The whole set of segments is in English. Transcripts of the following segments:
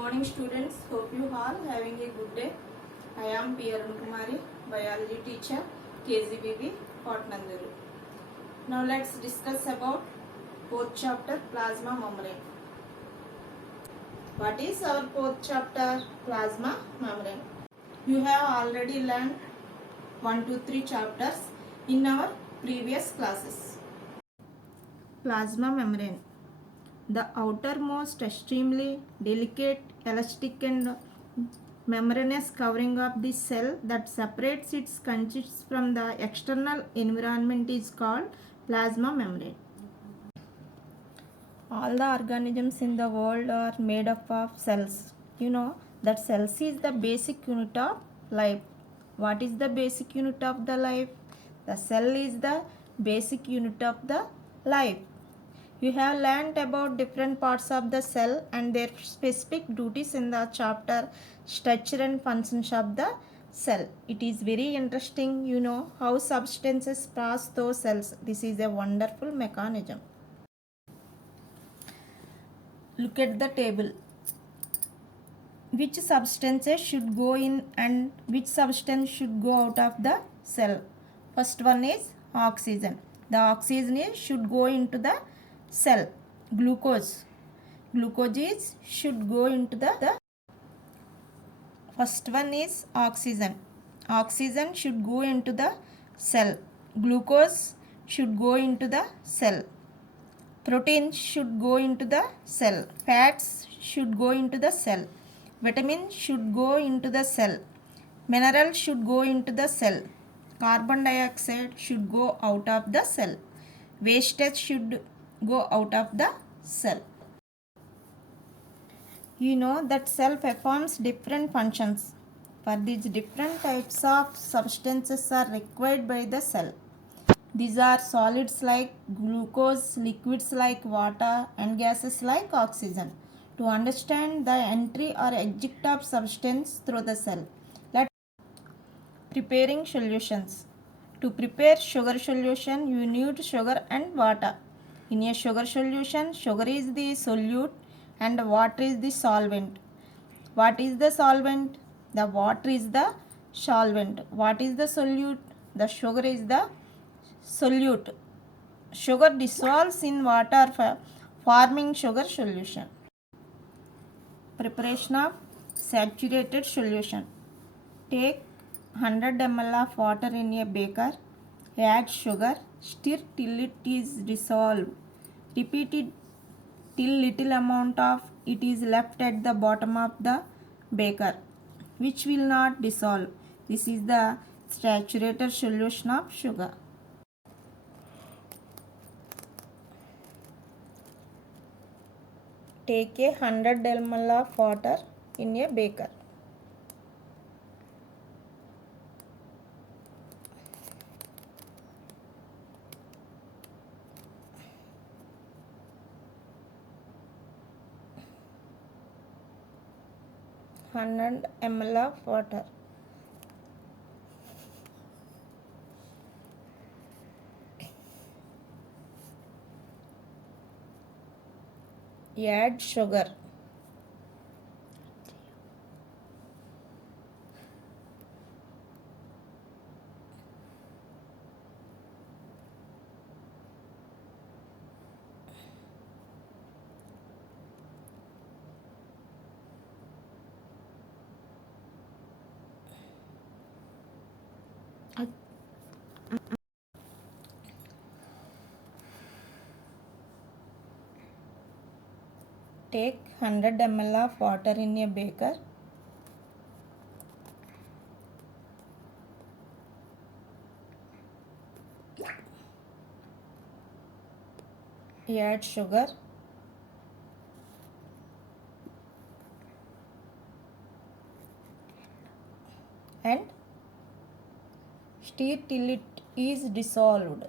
morning students, hope you all having a good day. I am P. Arun Kumari, biology teacher, KGBB, Potnanduru. Now let's discuss about fourth chapter, plasma membrane. What is our fourth chapter, plasma membrane? You have already learned 1, 2, 3 chapters in our previous classes. Plasma membrane. The outermost, extremely delicate, elastic and membranous covering of the cell that separates its contents from the external environment is called plasma membrane. All the organisms in the world are made up of cells. You know that cells is the basic unit of life. What is the basic unit of the life? The cell is the basic unit of the life. You have learnt about different parts of the cell and their specific duties in the chapter structure and functions of the cell. It is very interesting, you know, how substances pass through cells. This is a wonderful mechanism. Look at the table. Which substances should go in and which substance should go out of the cell? First one is oxygen. The oxygen should go into the cell. Glucose should go into the first one is oxygen. Oxygen should go into the cell. Glucose should go into the cell. Protein should go into the cell. Fats should go into the cell. Vitamins should go into the cell. Minerals should go into the cell. Carbon dioxide should go out of the cell. Wastage should go out of the cell. You know that cell performs different functions. For these different types of substances are required by the cell. These are solids like glucose, liquids like water and gases like oxygen. To understand the entry or exit of substance through the cell. Let's preparing solutions. To prepare sugar solution, you need sugar and water. In a sugar solution, sugar is the solute and water is the solvent. What is the solvent? The water is the solvent. What is the solute? The sugar is the solute. Sugar dissolves in water forming sugar solution. Preparation of saturated solution. Take 100 ml of water in a beaker. Add sugar. Stir till it is dissolved. Repeat it till little amount of it is left at the bottom of the beaker, which will not dissolve. This is the saturated solution of sugar. Take a 100 ml of water in a beaker. Hundred ml of water. Add sugar. Take 100 ml of water in a beaker. Add sugar. And stir till it is dissolved.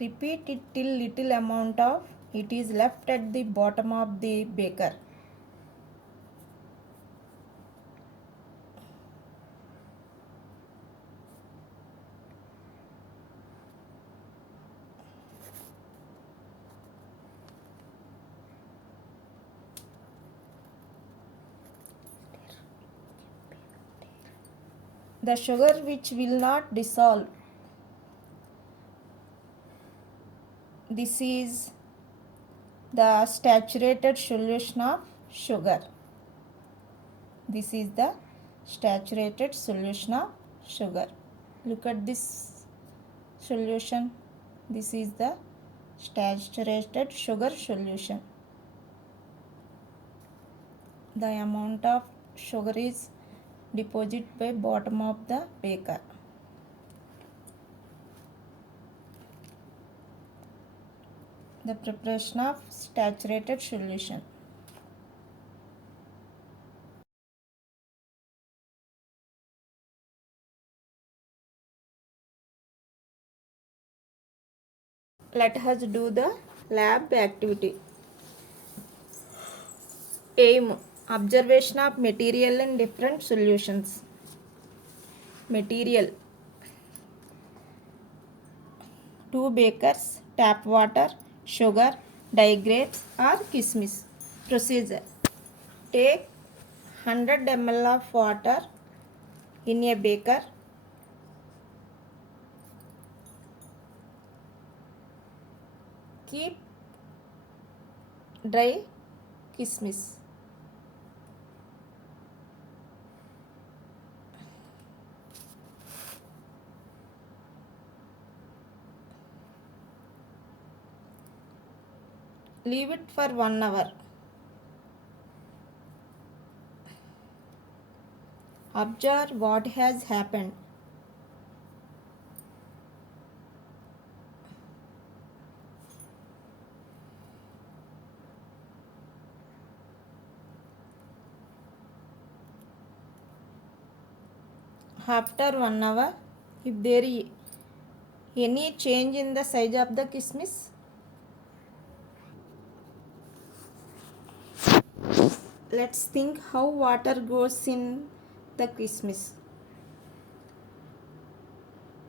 Repeat it till little amount of It is left at the bottom of the beaker. The sugar which will not dissolve. This is the saturated solution of sugar. This is the saturated solution of sugar. Look at this solution. This is the saturated sugar solution. The amount of sugar is deposited by bottom of the beaker. The preparation of saturated solution. Let us do the lab activity. Aim: observation of material in different solutions. Material: 2 bakers, tap water, sugar, dry grapes or kismis. Procedure: take 100 ml of water in a beaker. Keep dry kismis. Leave it for 1 hour. Observe what has happened. After 1 hour, if there is any change in the size of the kismis, let's think how water goes in the kismis.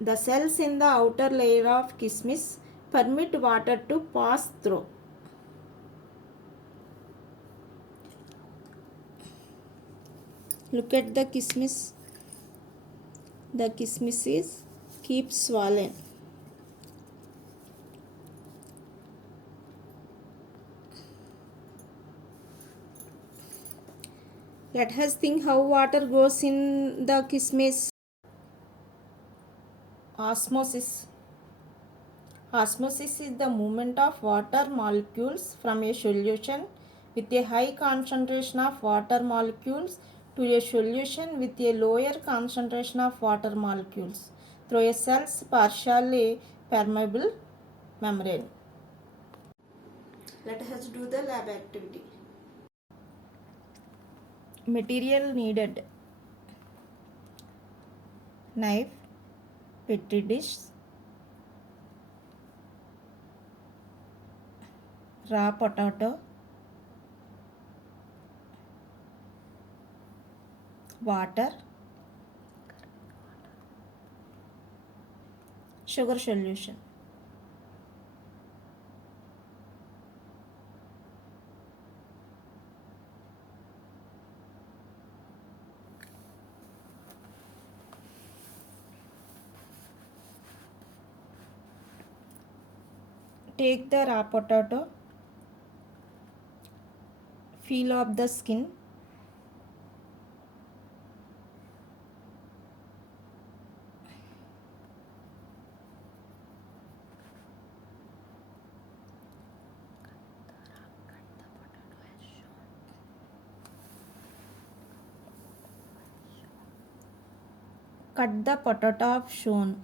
The cells in the outer layer of kismis permit water to pass through. Look at the kismis. The kismis is keep swollen. Let us think how water goes in the kismis. Osmosis. Osmosis is the movement of water molecules from a solution with a high concentration of water molecules to a solution with a lower concentration of water molecules through a cell's partially permeable membrane. Let us do the lab activity. Material needed: knife, petri dish, raw potato, water, sugar solution. Take the raw potato, peel off the skin, cut the potato as shown.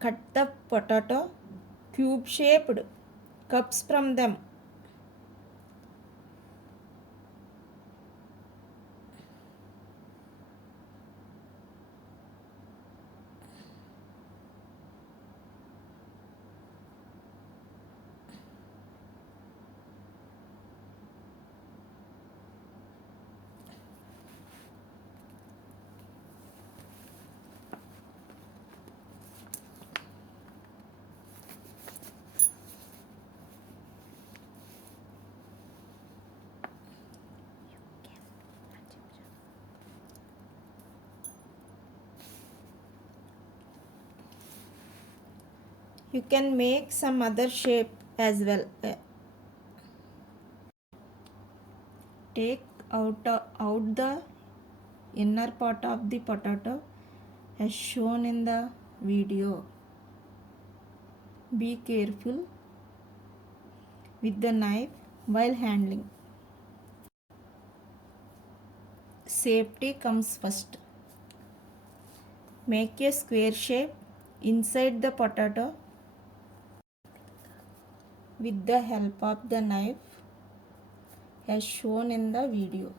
Cut the potato cube shaped cups from them. You can make some other shape as well. Take out the inner part of the potato as shown in the video. Be careful with the knife while handling. Safety comes first. Make a square shape inside the potato with the help of the knife as shown in the video.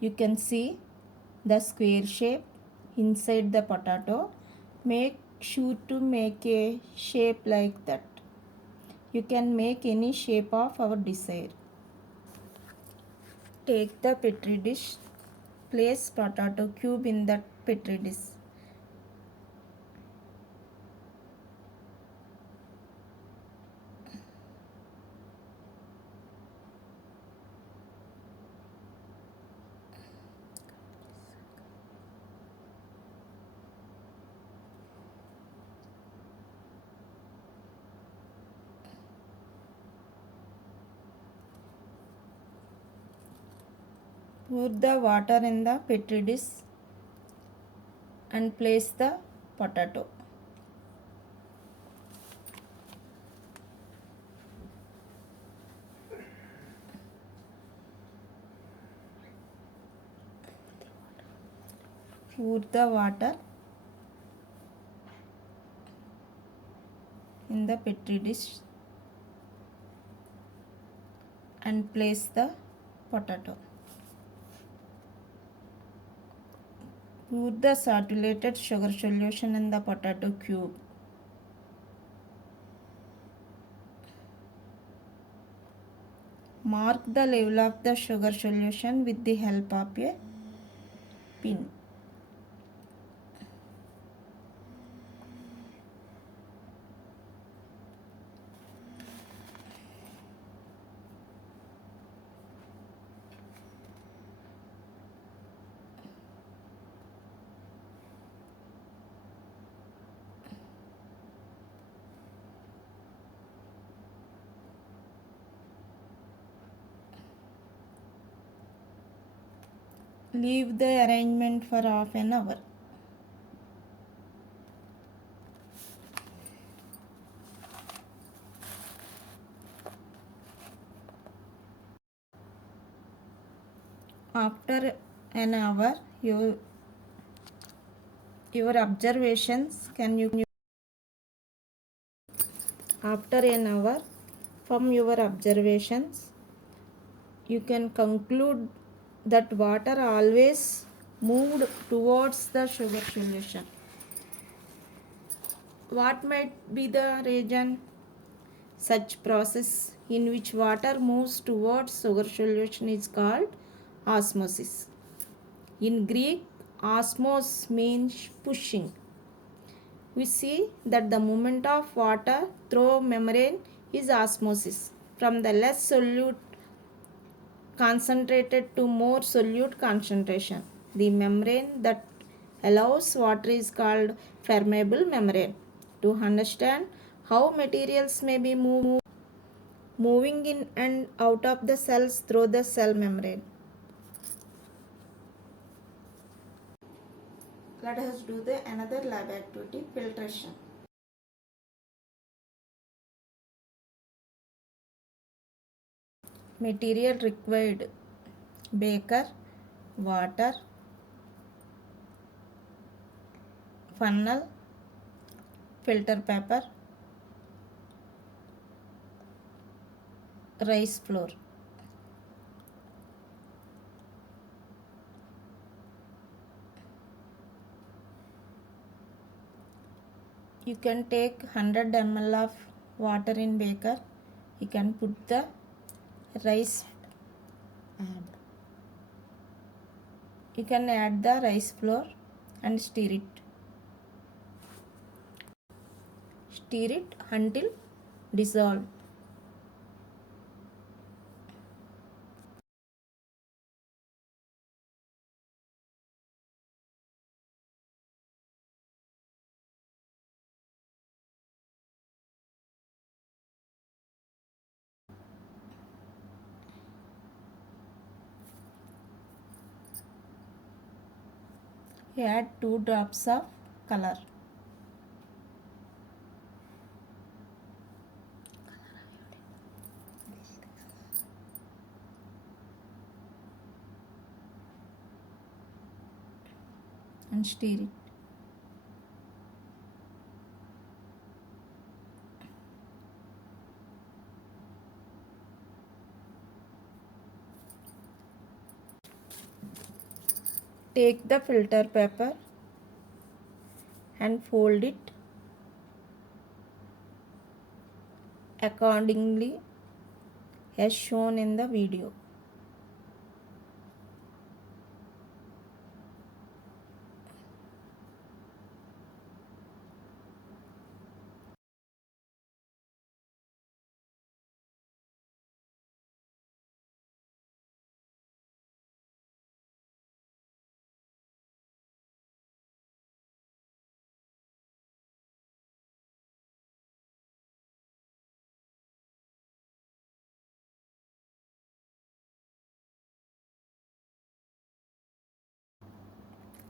You can see the square shape inside the potato. Make sure to make a shape like that. You can make any shape of our desire. Take the petri dish. Place potato cube in that petri dish. Pour the water in the petri dish and place the potato. Pour the water in the petri dish and place the potato. Pour the saturated sugar solution in the potato cube. Mark the level of the sugar solution with the help of a pin. Leave the arrangement for half an hour. After an hour, your observations can you after an hour from your observations you can conclude that water always moved towards the sugar solution. What might be the reason? Such process in which water moves towards sugar solution is called osmosis. In Greek, osmos means pushing. We see that the movement of water through membrane is osmosis from the less solute concentrated to more solute concentration. The membrane that allows water is called permeable membrane. To understand how materials may be moving in and out of the cells through the cell membrane. Let us do the another lab activity, filtration. Material required: beaker, water, funnel, filter paper, rice flour. You can take 100 ml of water in beaker. You can put the rice add. You can add the rice flour and stir it. Stir it until dissolved. Add 2 drops of color. And stir it. Take the filter paper and fold it accordingly as shown in the video.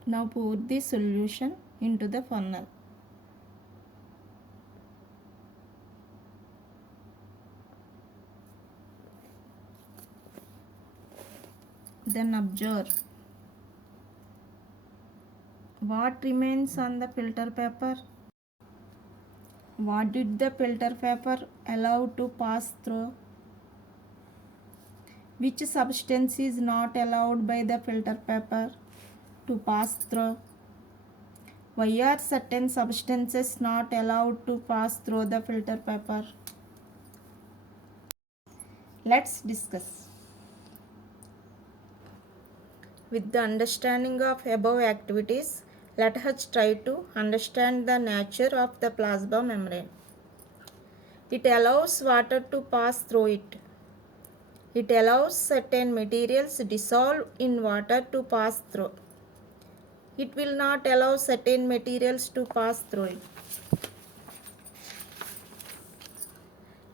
Now pour the solution into the funnel. Then observe what remains on the filter paper. What did the filter paper allow to pass through? Which substance is not allowed by the filter paper to pass through? Why are certain substances not allowed to pass through the filter paper? Let's discuss. With the understanding of above activities, let us try to understand the nature of the plasma membrane. It allows water to pass through it. It allows certain materials dissolved in water to pass through. It will not allow certain materials to pass through it.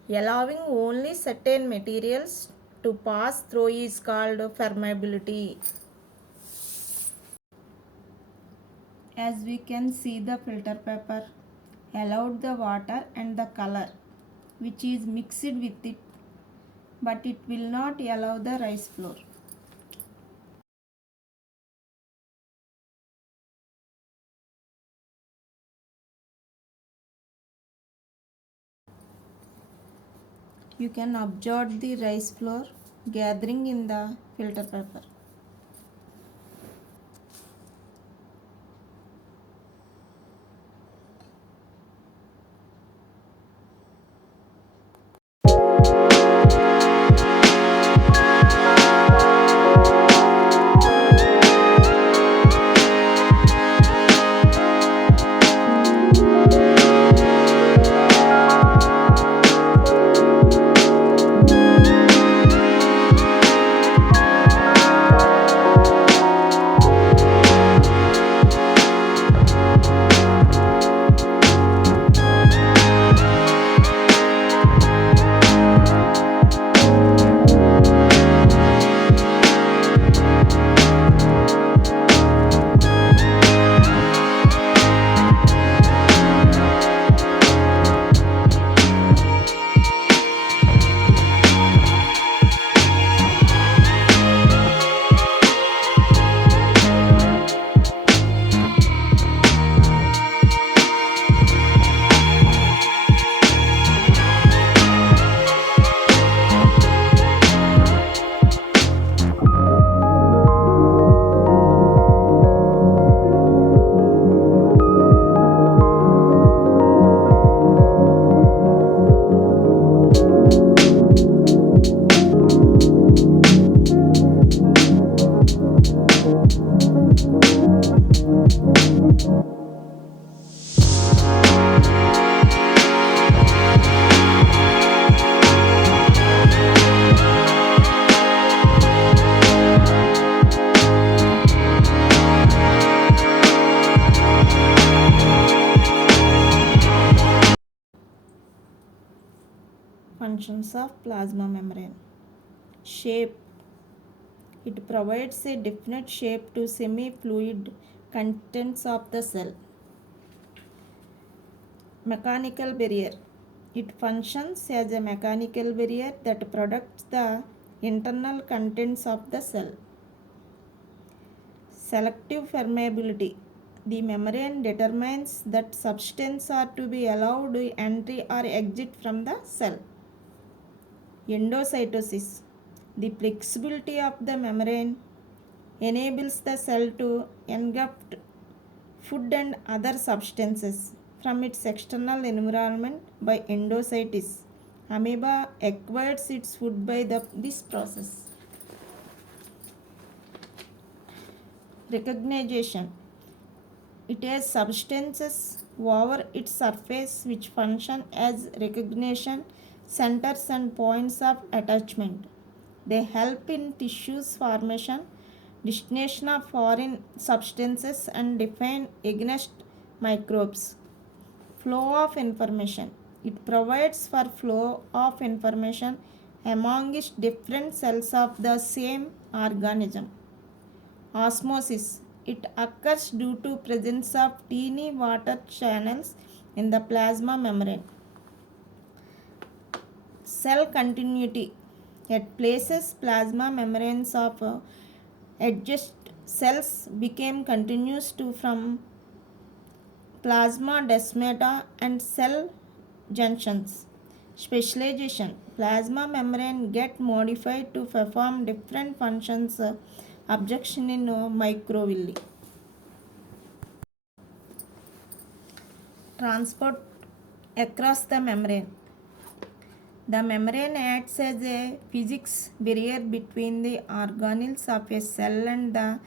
Allowing only certain materials to pass through is called permeability. As we can see, the filter paper allowed the water and the color which is mixed with it, but it will not allow the rice flour. You can observe the rice flour gathering in the filter paper. Functions of plasma membrane. Shape. It provides a definite shape to semi-fluid contents of the cell. Mechanical barrier. It functions as a mechanical barrier that protects the internal contents of the cell. Selective permeability. The membrane determines that substance are to be allowed entry or exit from the cell. Endocytosis. The flexibility of the membrane enables the cell to engulf food and other substances from its external environment by endocytes. Amoeba acquires its food by this process. Recognition. It has substances over its surface which function as recognition centers and points of attachment. They help in tissues formation, destination of foreign substances, and defend against microbes. Flow of information. It provides for flow of information amongst different cells of the same organism. Osmosis. It occurs due to presence of teeny water channels in the plasma membrane. Cell continuity. At places plasma membranes of adjacent cells became continuous to from plasma and cell junctions. Specialization. Plasma membrane get modified to perform different functions. Absorption in microvilli. Transport across the membrane. The membrane acts as a physics barrier between the organelles of a cell and the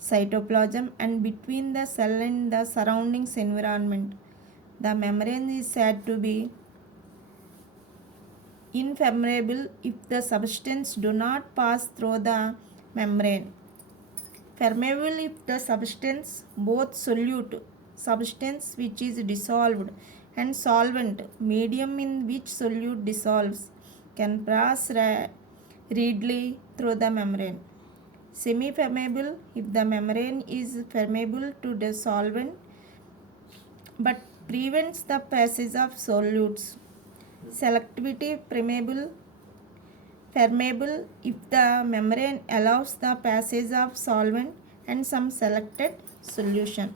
cytoplasm and between the cell and the surroundings environment. The membrane is said to be impermeable if the substance do not pass through the membrane. Permeable if the substance, both solute substance which is dissolved and solvent medium in which solute dissolves, can pass readily through the membrane. Semi-permeable if the membrane is permeable to the solvent but prevents the passage of solutes. Selectivity permeable if the membrane allows the passage of solvent and some selected solution.